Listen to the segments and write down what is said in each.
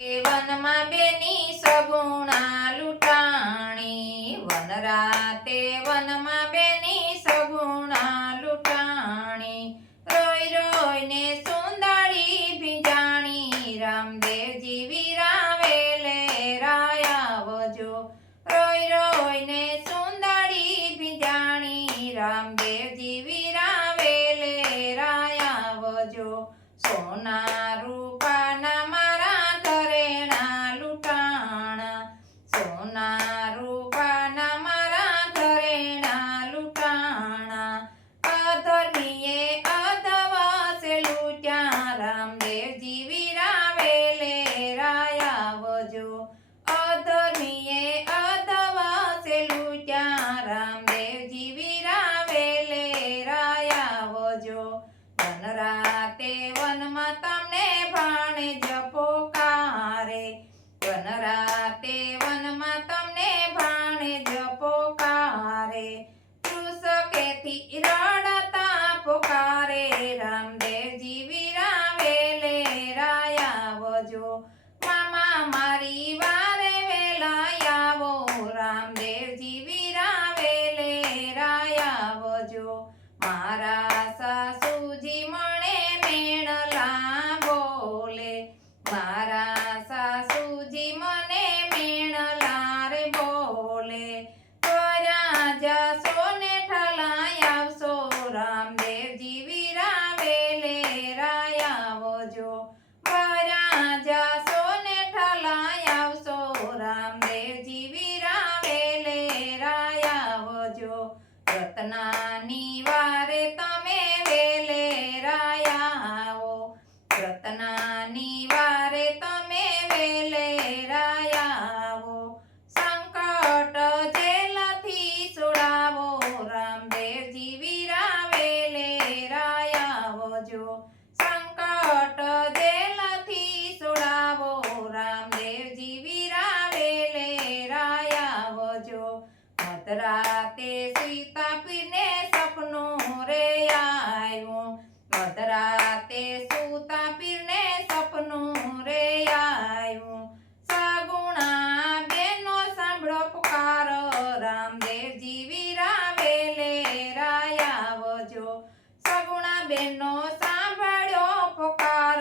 વનમાં બેની સગુણા લૂંટાણી, વનરાતે વનમાં બેની સગુણા લૂંટાણી. રોઈ રોઈને સુંદરી ભીંજાણી, રામદેવજી વિરાવેલે રાય આવજો. રોઈ રોઈને સુંદરી ભીંજાણી, રામદેવજી વિરાવેલે રાય આવજો. સોના રૂપાના મારા ઘરેણા લૂંટાણા, સોના રૂપાના મારા ઘરેણા લૂંટાણા. અધર્મીએ અધવસે લૂંટ્યા, રામદેવજી વિરાવેલે રાય આવજો. અધર્મીએ અધવસે લૂંટ્યા, રામદેવજી વિરાવેલે રાય આવજો. વનરાતે વનમાં તમને ભાણેજ પોકારે, વનરાતે વનમાં તમને ભાણેજ પોકારે. તૃષકેથી રડતા પોકારે, રામદેવજી વિરાવેલે રાય આવજો. મામા મારી વારે વેલા આવો, રામદેવજી વિરાવેલે રાય આવજો. મારા સાસુજી મણે મેણલા બોલે, મારા સાસુજી મને મેણલા રે બોલે. કર્યા જશો ને ઠલાય આવશો, રામદેવજી વિરાવેલે રાય આવજો. કર્યા જશો ને ઠલાય આવશો, રામદેવજી વિરાવેલે રાય આવજો. રત્નાની વારે તમે વેલે રાય આવો, રત્નાની વારે તમે વેલે રાય આવો. સંકટ જેલથી છોડાવો, રામદેવજી વિરાવેલે રાય આવજો. સંકટ જેલથી છોડાવો, રામદેવજી વિરાવેલે રાય આવજો. મધરાતે સીતાપીરને સપનું રે આવ્યું, મધરાતે સીતાપીરને સપનું રે આવ્યું. સગુણા બેનો સાંભળો પુકાર, રામદેવજી વિરાવેલે રાય આવજો. સગુણા બેનો સાંભળ્યો પુકાર,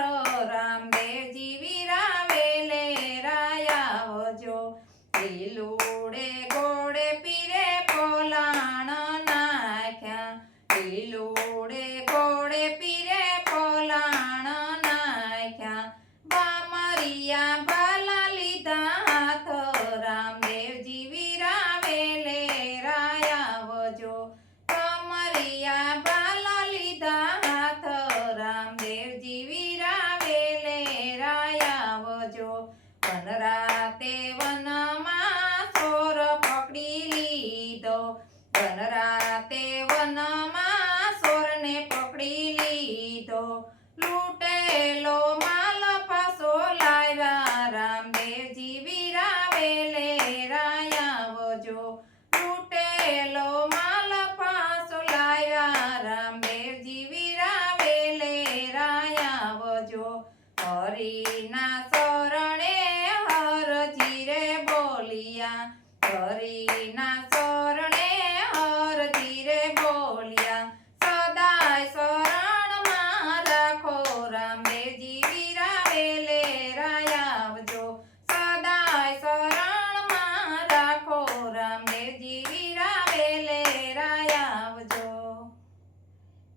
રામદેવજી વિરાવેલે રાય આવજો. લીલુડે ગોળે પીરે પોલાણ નાખ્યા, લીલુડે ગોળે પીરે પોલાણ નાખ્યા. બામરિયા ભલા લીધા હાથ, રામદેવજી વિરાવેલે રાય આવજો. બામરિયા ભલા લીધા હાથ, રામદેવજી વિરાવેલે રાય આવજો. વનરાતે વનમાં સોર પકડી લીધો, વનરાતે વનમાં સોરને પકડી લીધો. લૂંટેલો માલ પાછો લાવ્યા, રામદેવજી વિરાવેલે રાય આવજો. લૂંટેલો માલ પાછો લાવ્યા, રામદેવજી વિરાવેલે રાય આવજો. હરિના શરણે હરજી રે બોલિયા, હરિ